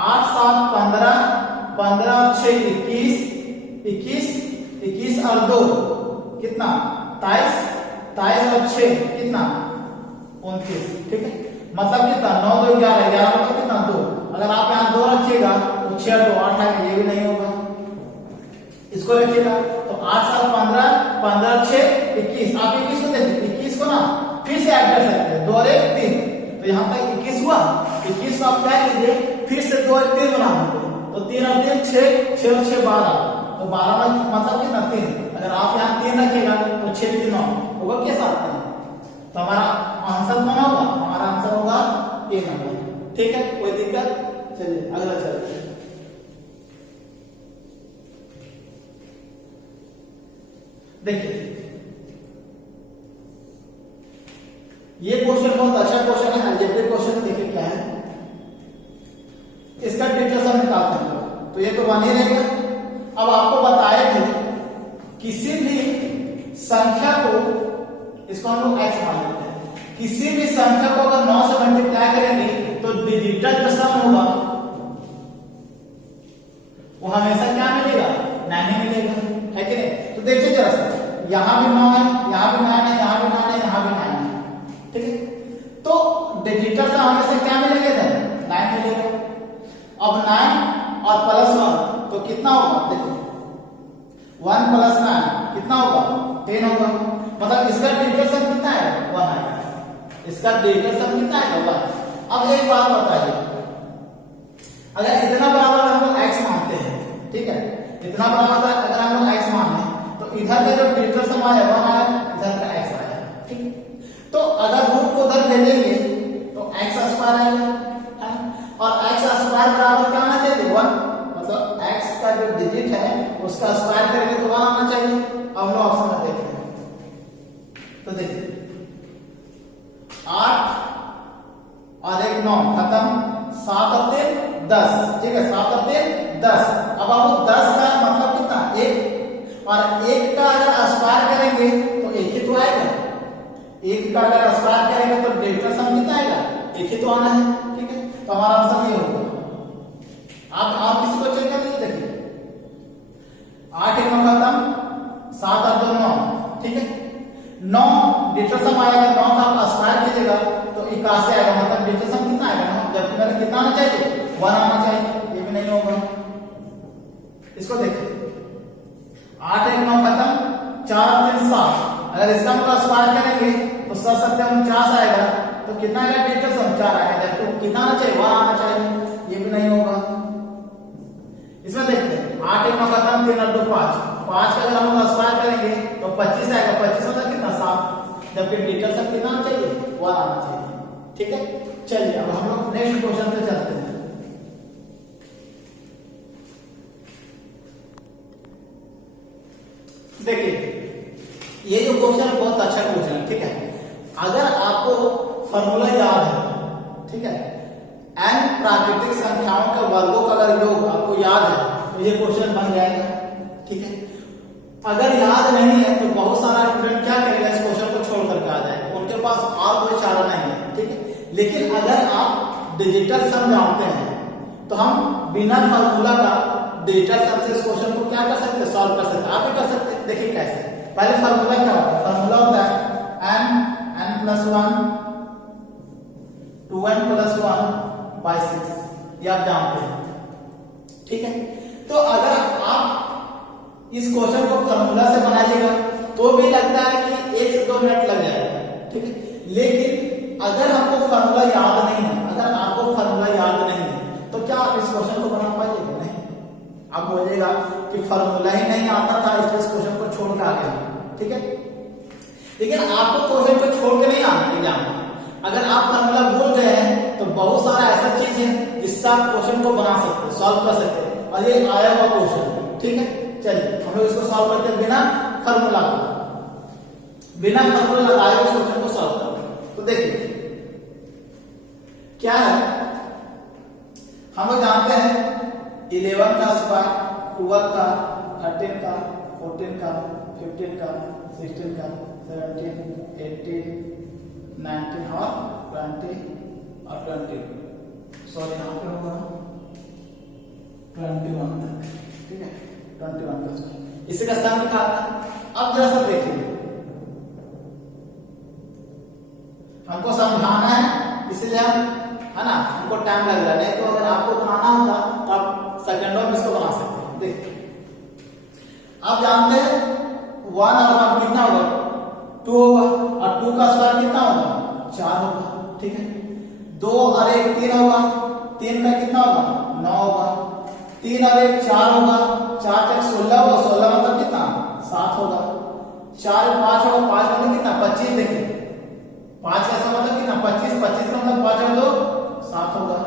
8 7 15, 15 और 6 21, 21 21 और 2 कितना? 23, 23 और 6 कितना? 29, ठीक है। मतलब कितना? 9 2 11, 11 मतलब कितना? 2। अगर आप यहाँ 2 रखिएगा तो 6 और 2 8 आएगा, ये भी नहीं होगा। इसको रखिएगा तो 8 7 15, 15 और 6 21। आप 21 को देखिए, 21 को ना फिर से ऐड कर सकते हैं, 2 और 1 3, तो यहाँ तक 21 हुआ। 21 को आप क्या कीजिए? फिर से 2 और 3 बना दीजिए, तो 3 और 3 6, 6 और 6 12, तो 12 में मतलब कितना? 3। अगर आप यहाँ 3 रखिएगा तो 6 3 9 होगा के साथ में, तो हमारा आंसर कौन होगा? हमारा आंसर होगा ए नंबर, ठीक है। कोई दिक्कत? चलिए अगला चलते हैं। देखिए ये क्वेश्चन बहुत अच्छा क्वेश्चन है, अलजेब्रिक क्वेश्चन। देखिए क्या है, इसका डिटेल्स हम निकालते हैं, तो ये तो 1 ही रहेगा। अब आपको बताया कि किसी भी संख्या को इसको हम लोग x मान लेते हैं। किसी भी संख्या को अगर 9 से मल्टीप्लाई करेंगे तो डिजिटल जो सम होगा वो हमेशा क्या मिलेगा, 9 ही मिलेगा, है कि नहीं। तो देखिए जरा सा, यहाँ भी 9 है, यहाँ भी 9 है, यहाँ भी 9 है, यहाँ भी 9 है, ठीक है। तो डिजिटल सम हमेशा क्या मिलेगा, 9 मिलेगा। अब 9 और +1 तो कितना होगा, देखो 1 + 9 कितना होगा, 10 होगा। मतलब इसका डिजिटल सम कितना है, 1 आएगा। इसका डिजिटल सम कितना है, 1। अब एक बात बताइए, अगर इतना बराबर हम लोग x मानते हैं, ठीक है, इतना बराबर अगर हम लोग x मान लें तो इधर का जो डिजिटल सम आया 1 आया, इधर का x आया, ठीक। तो अगर रूट को उधर ले लेंगे तो x² आएगा, और x² बराबर क्या आना चाहिए, 1। मतलब x का जो डिजिट है उसका स्क्वायर करेंगे तो 1 आना चाहिए। अब हम लोग ऑप्शन में देखते हैं, तो देखिए 8 और 1 9 खत्म, 7 और 3 10, ठीक है, 7 और 3 10। अब आपको 10 का मतलब कितना, 1, और 1 का अगर स्क्वायर करेंगे तो 1 ही तो आएगा। 1 का अगर स्क्वायर करेंगे तो डिजिटल सम कितना आएगा, 1 ही तो आना है, ठीक है। तो हमारा आंसर ये होगा। आप किसी को चेक कर लीजिए, देखिए 8 1 9 खत्म, 7 और 2 9, ठीक है। 9 डिजिटल सम आएगा, 9 का आप स्क्वायर कीजिएगा तो 81 आएगा। मतलब डिजिटल सम कितना आएगा, जबकि मैंने कितना आना चाहिए, 1 आना चाहिए, ये भी नहीं होगा। इसको देखिए 8 1 9 खत्म, 4 और 3 7, अगर इसका मतलब स्क्वायर करेंगे तो 7 7 49 आएगा। तो कितना आएगा डिजिटल सम, 4 आएगा, जबकि कितना आना चाहिए, 1 आना चाहिए, ये भी नहीं होगा। इसमें देखते हैं 8 1 9 खत्म, 3 और 2 5, 5 का अगर हम लोग स्क्वायर करेंगे तो 25 आएगा, 25 मतलब कितना, 7, जबकि डिजिटल सम कितना आना चाहिए, 1 आना चाहिए, ठीक है। चलिए अब हम लोग नेक्स्ट क्वेश्चन पे चलते हैं। देखिए ये जो क्वेश्चन है बहुत अच्छा क्वेश्चन है, ठीक है। अगर आपको फॉर्मूला याद है, ठीक है, n प्राकृतिक संख्याओं के वर्गों का अगर योग आपको याद है तो ये क्वेश्चन बन जाएगा, ठीक है। अगर याद नहीं है तो बहुत सारा स्टूडेंट क्या करेगा, इस क्वेश्चन को छोड़ करके आ जाएगा, उनके पास और कोई चारा नहीं है, ठीक है। लेकिन अगर आप डिजिटल सम जानते हैं तो हम बिना फार्मूला का डिजिटल सम से इस क्वेश्चन को क्या कर सकते हैं, सॉल्व कर सकते हैं। आप भी कर सकते हैं, देखिए कैसे। पहले फार्मूला क्या होता है, फार्मूला होता है n + 1 2n + 1/6, ये आप जानते हैं, ठीक है। तो अगर आप इस क्वेश्चन को फार्मूला से बनाइएगा तो भी लगता है कि 1 से 2 मिनट लग जाएगा, ठीक है। लेकिन अगर हमको फार्मूला याद नहीं है, अगर आपको फार्मूला याद नहीं है तो क्या आप इस क्वेश्चन को बना पाइएगा, नहीं। आप बोलिएगा कि फार्मूला ही नहीं आता था इसलिए इस क्वेश्चन को छोड़ के आ गया, ठीक है। लेकिन आपको क्वेश्चन को छोड़ के नहीं आना एग्जाम में। अगर आप फार्मूला भूल गए हैं तो बहुत सारा ऐसा चीज है जिससे आप क्वेश्चन को बना सकते हैं, सॉल्व कर सकते हैं, और ये आया हुआ क्वेश्चन, ठीक है। चलिए हम लोग इसको सॉल्व करते हैं बिना फार्मूला लगाए उस क्वेश्चन को सॉल्व करते हैं। तो देखिए क्या है, हम लोग जानते हैं 11 का स्क्वायर, 12 का, 13 का, 14 का, 15 का, 16 का, 17 18 19 और 20 और 20, सॉरी यहाँ पे होगा 21 तक, ठीक है, 21 तक इसी का सम निकालना। अब जरा सा देखिए, हमको समझाना है इसलिए हम, है ना, हमको टाइम लग रहा है, नहीं तो अगर आपको बनाना होता तो आप सेकंडों में इसको बना सकते हैं। देखिए आप जानते हैं 1 और 1 कितना होगा, 2 होगा, और 2 का स्क्वायर कितना होगा, 4 होगा, ठीक है। 2 और 1 3 होगा, 3 का कितना होगा, 9 होगा, 3 और 1 4 होगा, 4 तक 16 होगा, 16 मतलब कितना, 7 होगा, 4 5 होगा, 5 मतलब कितना, 25। देखिए 5 का मतलब कितना, 25, 25 का मतलब 5 और 2 7 होगा,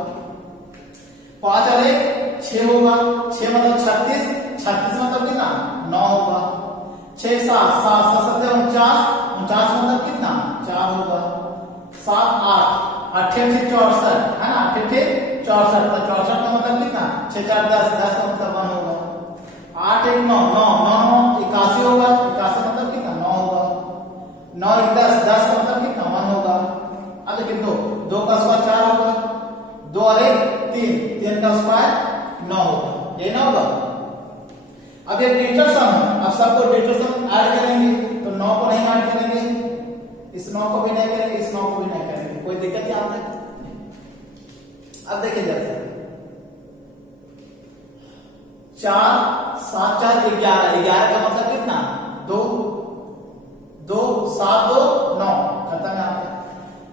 5 और 1 6 होगा, 6 मतलब 36, 36 मतलब कितना, 9 होगा, 6 7 7 7 49, 49 मतलब कितना, 4 होगा, 7 8 68 64, है ना, 68 64, तो 64 का मतलब कितना, 6 4 10, 10 का मतलब 1 होगा, 8 1 9 9 9 81 होगा, 81 मतलब कितना, 9 होगा, 9 1 10 10 का मतलब कितना 1 होगा। अब देखिए 2, 2 का स्क्वायर 4 होगा, 2 और 1 3, 3 का स्क्वायर 9 होगा, ये ना होगा। अब ये डिजिटल सम है, अब सबको डिजिटल सम ऐड करेंगे तो 9 को नहीं ऐड करेंगे, इस 9 को भी नहीं करेंगे, इस 9 को भी नहीं करेंगे, कोई दिक्कत क्या आता है। अब देखिए जरा 4 7 4 11, 11 का मतलब कितना 2, 2 7 2 9, खत्म है।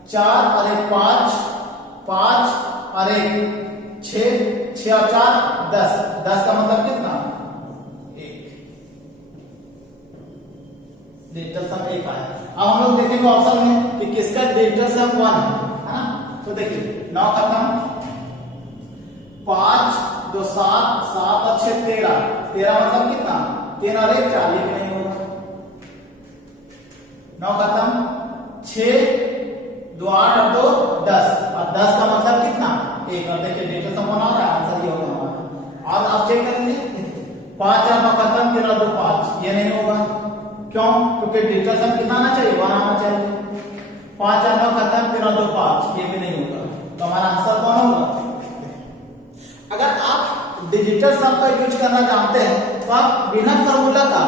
4 और 1 5, 5 और 1 6, 6 और 4 10, 10 का मतलब कितना 1, डिजिटल सम 1 आया। अब हम लोग देखेंगे ऑप्शन में कि किसका डिजिटल सम 1 है ना। तो देखिए 9 खत्म, 5 2 7, 7 और 6 13, 13 मतलब कितना 3 और 1 4, ये भी नहीं होगा। 9 खत्म, 6 2 8 और 2 10, और 10 का मतलब कितना 1, और देखिए डिजिटल सम 1 आ रहा है, आंसर ये होगा हमारा। और आप चेक करेंगे 5 और 9 खत्म, 3 और 2 5, ये नहीं होगा। क्यों? क्योंकि डिजिटल सम कितना आना चाहिए 1 आना चाहिए। 5 और 9 खत्म, 3 और 2 5, ये भी नहीं होगा, तो हमारा आंसर कौन होगा। अगर आप डिजिटल सम का यूज करना जानते हैं तो आप बिना फार्मूला का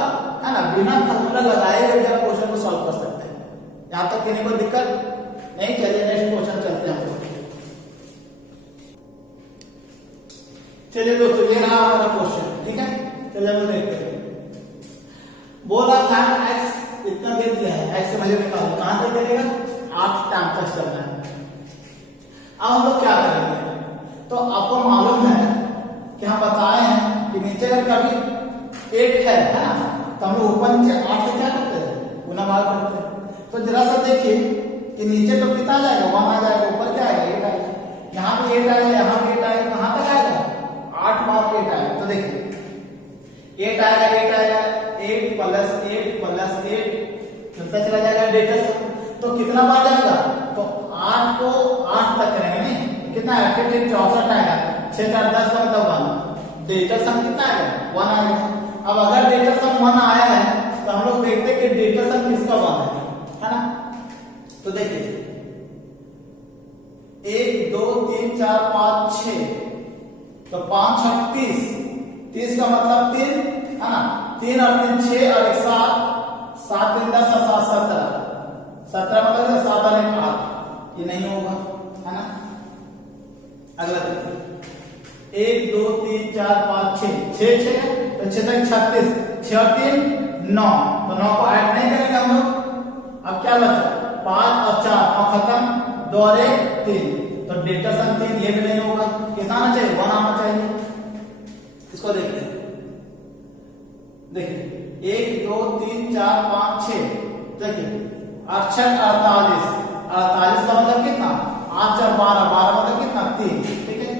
है ना, बिना फार्मूला लगाए हुए भी आप क्वेश्चन को सॉल्व कर सकते हैं। यहां तक किसी को दिक्कत नहीं। चलिए नेक्स्ट क्वेश्चन चलते हैं। चलिए दोस्तों ये रहा हमारा क्वेश्चन, ठीक है। चलिए हम देखते हैं। बोला था x इतना दे दिया है, x से वैल्यू निकालो, कहां तक देगा 8 टाइम तक चलना है। अब हम लोग क्या करेंगे, तो आपको मालूम है कि हम बताए हैं कि नीचे अगर कभी 8 है ना, तो हम लोग ऊपर नीचे 8 से क्या करते हैं गुना भाग करते हैं। तो जरा सा देखिए कि नीचे तो कितना आ जाएगा 1 आ जाएगा, ऊपर क्या आएगा 8 आएगा, यहाँ पे 8 आएगा, यहाँ पे 8 आएगा, कहां तक आएगा 8 बार 8 आएगा। तो देखिए 8 आएगा, 8 आएगा, 8 प्लस 8 प्लस 8 चलता चला जाएगा डिजिटल सम। तो कितना बार जाएगा, तो 8 को 8 तक करेंगे नहीं, कितना है 64 आएगा, 6 4 10 का मतलब 1, डिजिटल सम कितना आएगा 1 आएगा। अब अगर डिजिटल सम 1 आया है तो हम लोग देखते हैं कि डिजिटल सम किसका 1 है ना। तो देखिए 1 2 3 4 5 6, तो 5 6 30, 30 का मतलब 3 है ना, 3 और 3 6 और 1 7, 7 3 10 और 7 17, 17 मतलब 7 और 1 8, ये नहीं होगा है ना। अगला देखिए 1 2 3 4 5 6, 6 6 तो 6 तक 36, 6 और 3 9, तो 9 को ऐड नहीं करेंगे हम लोग। अब क्या बचा 5 और 4, 9 खत्म, 2 और 1 3, तो डिजिटल सम 3, ये भी नहीं होगा। कितना आना चाहिए 1 आना चाहिए। इसको देखते हैं, देखिए 1 2 3 4 5 6, देखिए 8 6 48, 48 का मतलब कितना 8 4 12, 12 मतलब कितना 3, ठीक है।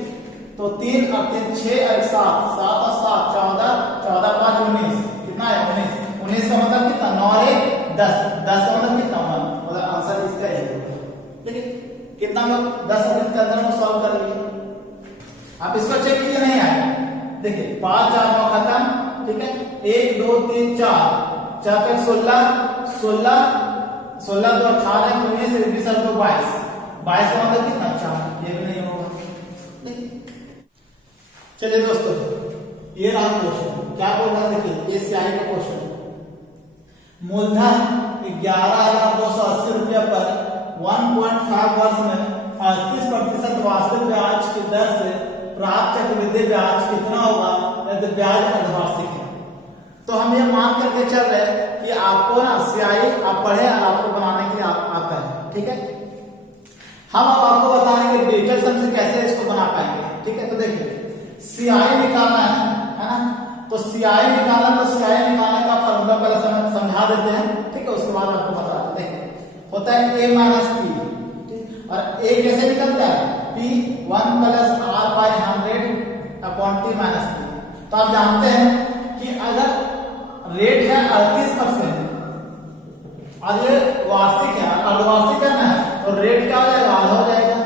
तो 3 और 3 6 और 7, 7 और 7 14, 14 5 19, कितना है 19, 19 का मतलब कितना 9 और 1 10, 10 का मतलब कितना 1, मतलब आंसर इसका है। ठीक है, कितना लोग 10 मिनट के अंदर में सॉल्व कर लिए। आप इसको चेक कीजिए नहीं आया, देखिए 5 4 9 खत्म, ठीक है। 1 2 3 4, 4 तक 16, 16 16 2 18 19 20 और 2 22, 22 का मतलब कितना 4, ये भी नहीं होगा। चलिए दोस्तों ये रहा क्वेश्चन, क्या बोल रहा है देखिए ये सीआई का क्वेश्चन। मूलधन 11,280 रुपया पर 1.5 वर्ष में 38% वार्षिक ब्याज की दर से प्राप्त चक्रवृद्धि ब्याज कितना होगा यदि ब्याज अर्धवार्षिक है। तो हम ये मान करके चल रहे हैं कि आपको ना सीआई आप पढ़े और आपको बनाने के लिए आता है, ठीक है। हम अब आपको बताएंगे डिजिटल सम से कैसे इसको बना पाएंगे, ठीक है। तो देखिए सीआई निकालना है ना, तो सीआई निकालना, तो सीआई निकालने का फॉर्मूला पहले समझा देते हैं, ठीक है। उसके बाद आपको बता देते हैं, होता है a माइनस पी, और a कैसे निकलता है p 1 plus r by 100 upon t minus p। तो आप जानते हैं कि अगर रेट है 38% और ये वार्षिक है, अर्धवार्षिक है ना, तो रेट क्या हो जाएगा आधा हो जाएगा,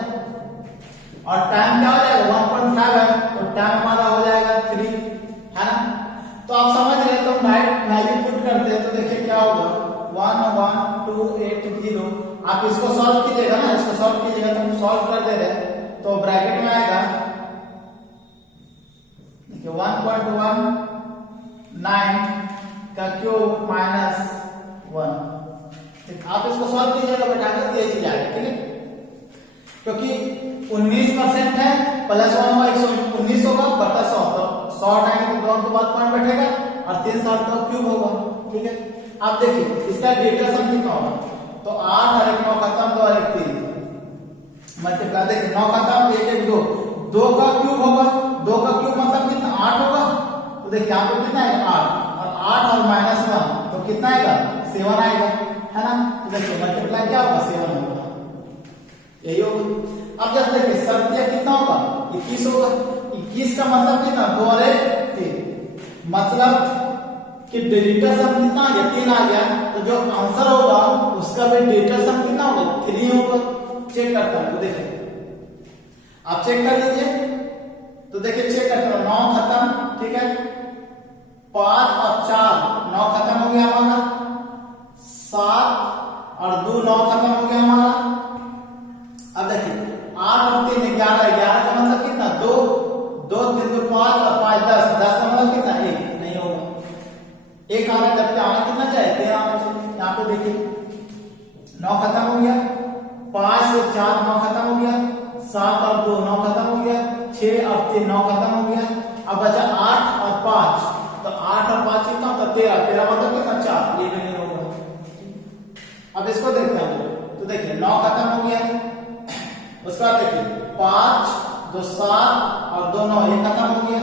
और टाइम क्या हो जाएगा 1.5 है, तो टाइम हमारा हो जाएगा 3, है ना। तो आप समझ रहे हैं, तो डायरेक्ट वैल्यू पुट करते हैं, तो देखिए क्या होगा 1128 0 आप इसको सॉल्व कीजिएगा ना, इसको सॉल्व कीजिएगा तो हम सॉल्व कर दे रहे हैं। तो ब्रैकेट में आएगा देखिए 1.19 का क्यूब माइनस 1। आप इसको सॉल्व कीजिएगा बेटा तो ये चीज आएगा, ठीक है। क्योंकि 19% है प्लस 1 होगा 119 होगा बटा 100, तो 100 टाइम दोनों के बाद पॉइंट बैठेगा और 3 साल तो क्यूब होगा, ठीक है। आप देखिए इसका डेटा सम कितना होगा, तो 8 और 1 9 खत्म, 2 और 1 3 मल्टीप्लाई देखिए 9 खत्म 1 1 2, 2 का क्यूब होगा, 2 का क्यूब मतलब कितना 8 होगा। तो देखिए यहाँ पे कितना है 8 और 8 और माइनस 1 तो कितना आएगा 7 आएगा, है ना। तो देखिए मल्टीप्लाई क्या होगा 7 होगा, यही होगा। अब जब देखिए शर्त कितना होगा 21 होगा। 21 का मतलब कितना 2 और 1 3, मतलब कि डिजिटल सम कितना आ गया 3 आ गया। तो जो आंसर होगा उसका भी डिजिटल सम कितना होगा 3 होगा। चेक करता हूं, तो देखिए आप चेक कर लीजिए। तो देखिए चेक करता हूं 9 खत्म, ठीक है, 5 और 4 9 खत्म हो गया हमारा, 7 और 2 9 खत्म हो गया हमारा। अब देखिए 8 और 3 11, 11 का मतलब कितना 2, 2 3 2 5 और 5 10, 10 का मतलब कितना 1 नहीं होगा, 1 आना, जबकि आना कितना चाहिए 13 आना चाहिए। यहाँ पे देखिए 9 खत्म हो गया, 5 से 4 9 खत्म हो गया, 7 और 2 9 खत्म हो गया, 6 और 3 9 खत्म हो गया। अब बचा 8 और 5, तो 8 और 5 कितना होता 13, 13 मतलब कितना 4, ये भी नहीं होगा। अब इसको देखते हैं, तो देखिए 9 खत्म हो गया, उसके बाद देखिए 5 2 7 और 2 9 ये खत्म हो गया।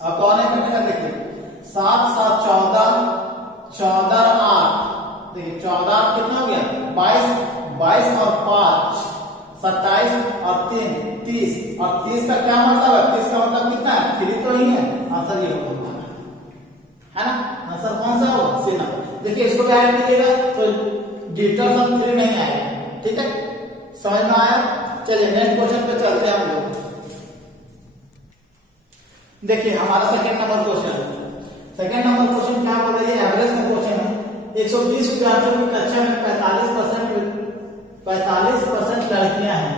अब कौन है कटेगा देखिए 7 7 14, 14 8, देखिए 14 कितना हो गया 22, 22 और 5 27 और 3 30, और 30 का क्या मतलब है 30 का मतलब कितना है 3 तो ही है, आंसर ये होगा, है ना। आंसर कौन सा होगा सी नंबर। देखिए इसको क्या ऐड कीजिएगा तो डिजिटल सम 3 नहीं आएगा, ठीक है, समझ में आया। चलिए नेक्स्ट क्वेश्चन पे चलते हैं हम लोग। देखिए हमारा सेकंड नंबर क्वेश्चन क्या बोल रही है, एवरेज का क्वेश्चन है। 120 विद्यार्थियों की कक्षा में 45% लड़कियां हैं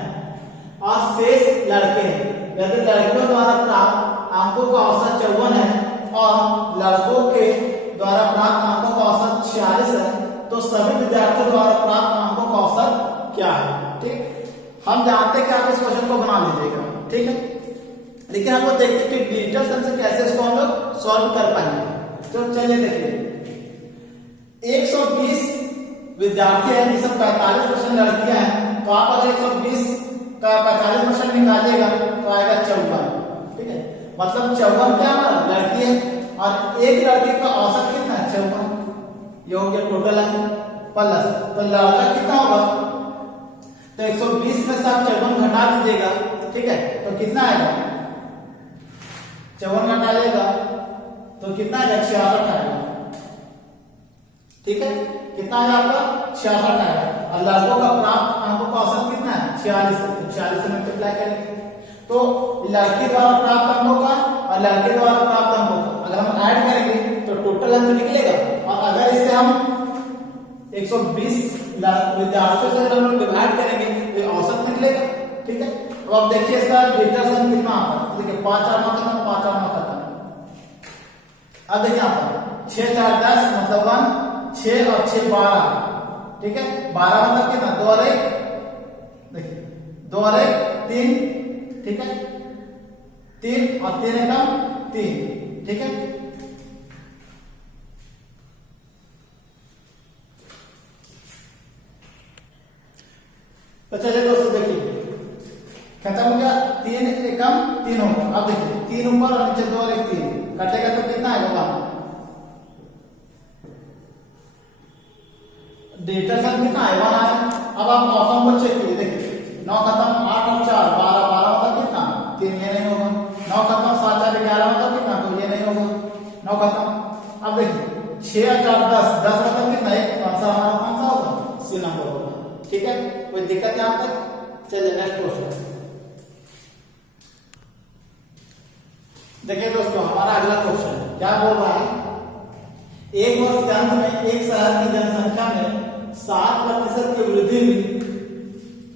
और शेष लड़के हैं। यदि लड़कियों द्वारा प्राप्त अंकों का औसत 54 है और लड़कों के द्वारा प्राप्त अंकों का औसत 46 है, तो सभी विद्यार्थियों द्वारा प्राप्त अंकों का औसत क्या है, ठीक। हम जानते हैं कि आप इस क्वेश्चन को बना लीजिएगा, ठीक है, लेकिन हम लोग देखते हैं कि डिजिटल सम से कैसे इसको हम लोग सॉल्व कर पाएंगे। तो चलिए देखिए 120 विद्यार्थी हैं, जिसमें 45% लड़कियां हैं, तो आप अगर 120 का 45% निकालिएगा तो आएगा 54, ठीक है, मतलब 54 क्या लड़की है और एक लड़की का औसत कितना है 54, ये हो गया टोटल है प्लस, तो लड़का कितना होगा, तो 120 में से आप 54 घटा दीजिएगा, ठीक है, तो कितना आएगा 54 घटाइएगा तो कितना आएगा 66 आएगा, ठीक है, कितना आएगा आपका 66 आएगा। और लड़कों का प्राप्त अंकों का औसत कितना है 46, 46 से मल्टीप्लाई करेंगे तो लड़की द्वारा प्राप्त अंकों का और लड़के द्वारा प्राप्त अंकों का अगर हम ऐड करेंगे तो टोटल अंक निकलेगा। और अगर इसे हम 120 विद्यार्थियों से अगर हम डिवाइड करेंगे तो औसत निकलेगा, ठीक है। तो अब देखिए इसका डिजिटल सम कितना आता है, देखिए 5 और 9 खत्म, 5 और 9 खत्म। अब देखिए यहाँ पर 6 4 10 मतलब 1, 6 और 6 12, ठीक है, 12 मतलब कितना 2 और 1, देखिए 2 और 1 3, ठीक है, 3 और 3 एकम 3, ठीक है। तो चलिए दोस्तों देखिए खत्म हो गया, 3 एकम 3 होगा। अब देखिए 3 ऊपर और नीचे 2 और 1 3 कटेगा तो कितना आएगा डिजिटल सम कितना आएगा 1 आएगा। अब आप ऑप्शन को चेक कीजिए, देखिए 9 खत्म 8 और 4 12, 12 मतलब कितना 3, ये नहीं होगा। 9 खत्म 7 4 11 मतलब कितना, तो ये नहीं होगा 9 खत्म। अब देखिए 6 और 4 10, 10 मतलब कितना, एक आंसर हमारा कौन सा होगा सी नंबर होगा, ठीक है, कोई दिक्कत यहाँ तक। चलिए नेक्स्ट क्वेश्चन देखिए दोस्तों, हमारा अगला क्वेश्चन क्या बोल रहा है, एक वर्ष के अंत में एक शहर की जनसंख्या में 7% की वृद्धि हुई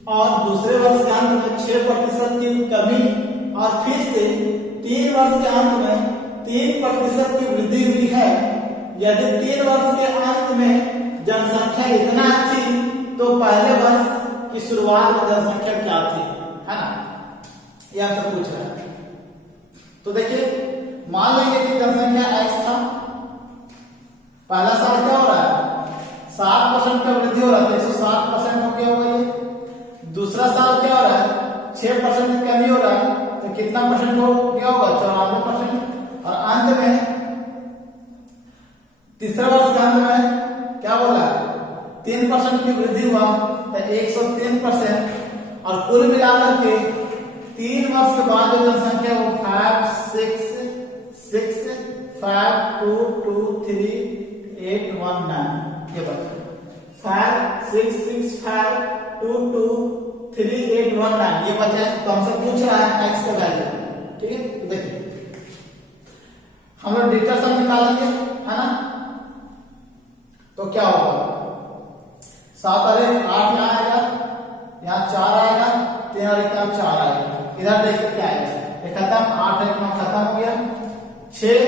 और दूसरे वर्ष के अंत में 6% की कमी और फिर से 3 वर्ष के अंत में 3% की वृद्धि हुई है। यदि 3 वर्ष के अंत में जनसंख्या इतना थी तो पहले वर्ष की शुरुआत में जनसंख्या क्या थी, है ना, यह सब पूछ रहा है। तो देखिए मान लेंगे कि जनसंख्या x था, पहला साल क्या हो रहा है 7% का वृद्धि हो रहा है, 107% हो गया होगा ये। दूसरा साल क्या हो रहा है 6% की कमी हो रहा है, तो कितना परसेंट हो गया होगा 94%। और अंत में तीसरा वर्ष के अंत में क्या बोला है 3% की वृद्धि हुआ तो 103%। और कुल मिलाकर के 3 वर्ष के बाद जो जनसंख्या वो 5 6 6 5 2 2 3 8 1 9 ये बचा 5 6 6 5 2 2 3 8 1 9 ये बचा है। तो हमसे पूछ रहा है x का वैल्यू, ठीक है। तो देखिए हम लोग डेटा सम निकालेंगे, है ना। तो क्या होगा 7 और 1 8 यहाँ आएगा, यहाँ 4 आएगा, 3 और 1 4 आएगा। इधर देखिए क्या आएगा, ये खत्म 8 1 9 खत्म हो गया, 6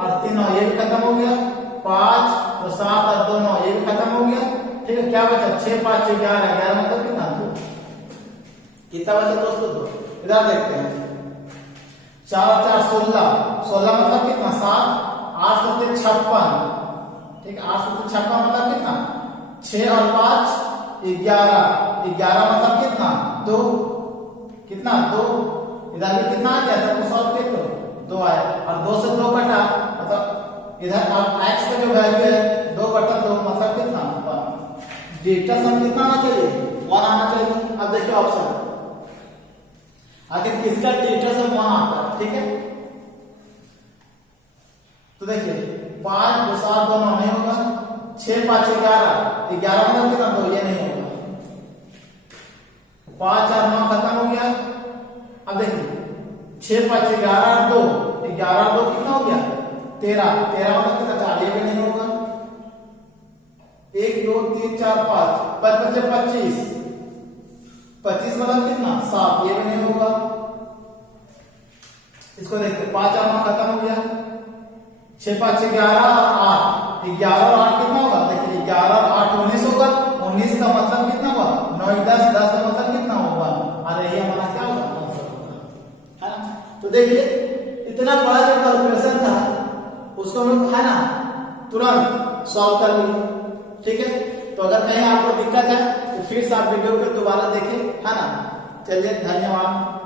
और 3 9 ये भी खत्म हो गया, 5 और 7 और 2 9 ये भी खत्म हो गया, ठीक है। क्या बचा 6 5 6 11 11 मतलब कितना 2, कितना बचा दोस्तों 2। इधर देखते हैं 4 और 4 16 16 मतलब कितना 7 8 7 56, ठीक है। 8 7 56 मतलब कितना 6 और 5 11 11 मतलब कितना 2, कितना 2। इधर भी कितना आ गया सबको सॉल्व किया तो 2 आया और 2 से 2 कटा मतलब इधर अब x का जो वैल्यू है 2/2 मतलब कितना 1। डेटा सम कितना आना चाहिए 1 आना चाहिए। अब देखिए ऑप्शन आखिर किसका डेटा सम 1 आता है, ठीक है। तो देखिए 5 2 7 2 9 नहीं होगा, 6 5 11 11 मतलब कितना 2 ये नहीं होगा, 5 और 9 खत्म हो गया। अब देखिए 6 5 11 2 11 2 कितना हो गया 13 13 मतलब कितना 4 ये भी नहीं होगा, 1 2 3 4 5 5 25 25 मतलब कितना 7 ये भी नहीं होगा। इसको देखते 5 और 9 खत्म हो गया, 6 5 11 और 8 11 और 8 कितना होगा, देखिए 11 और 8 19 होगा, 19 का मतलब कितना होगा 9 10 10 का मतलब कितना होगा, अरे ये हमारा क्या होगा आंसर होगा, है ना। तो देखिए इतना बड़ा जो कैलकुलेशन था उसको हम लोग है ना तुरंत सॉल्व कर लिए, ठीक है। तो अगर कहीं आपको दिक्कत है तो फिर से आप वीडियो को दोबारा देखें, है ना। चलिए धन्यवाद।